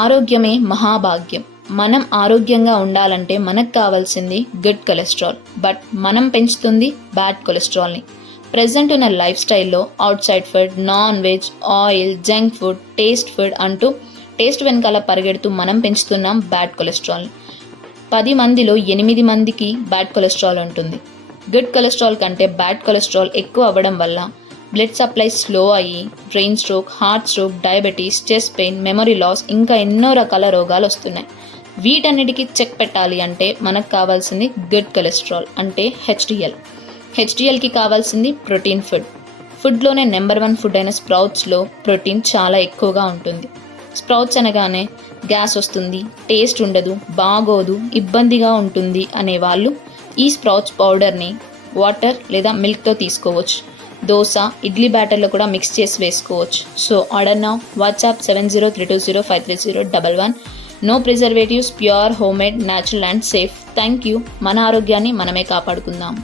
ఆరోగ్యమే మహాభాగ్యం. మనం ఆరోగ్యంగా ఉండాలంటే మనకు కావాల్సింది గుడ్ కొలెస్ట్రాల్. బట్ మనం పెంచుతుంది బ్యాడ్ కొలెస్ట్రాల్ని. ప్రెజెంట్ ఉన్న లైఫ్ స్టైల్లో out side food, non veg, oil, junk food, taste అంటూ టేస్ట్ వెనకాల పరిగెడుతూ మనం పెంచుతున్నాం బ్యాడ్ కొలెస్ట్రాల్ని. 10 మందిలో 8 మందికి బ్యాడ్ కొలెస్ట్రాల్ ఉంటుంది. గుడ్ కొలెస్ట్రాల్ కంటే బ్యాడ్ కొలెస్ట్రాల్ ఎక్కువ అవ్వడం వల్ల బ్లడ్ సప్లై స్లో అయ్యి brain stroke, heart stroke, diabetes, chest pain, memory loss ఇంకా ఎన్నో రకాల రోగాలు వస్తున్నాయి. వీటన్నిటికీ చెక్ పెట్టాలి అంటే మనకు కావాల్సింది గుడ్ కొలెస్ట్రాల్ అంటే హెచ్డిఎల్. హెచ్డిఎల్కి కావాల్సింది ప్రోటీన్ ఫుడ్. ఫుడ్లోనే నెంబర్ 1 ఫుడ్ అయిన స్ప్రౌట్స్లో ప్రోటీన్ చాలా ఎక్కువగా ఉంటుంది. స్ప్రౌట్స్ అనగానే గ్యాస్ వస్తుంది, టేస్ట్ ఉండదు, బాగోదు, ఇబ్బందిగా ఉంటుంది అనేవాళ్ళు ఈ స్ప్రౌట్స్ పౌడర్ని వాటర్ లేదా మిల్క్తో తీసుకోవచ్చు. దోశ, ఇడ్లీ బ్యాటర్లో కూడా మిక్స్ చేసి వేసుకోవచ్చు. So order now. WhatsApp 7032053011. No preservatives, pure, homemade, natural and safe. Thank you. మన ఆరోగ్యాన్ని మనమే కాపాడుకుందాం.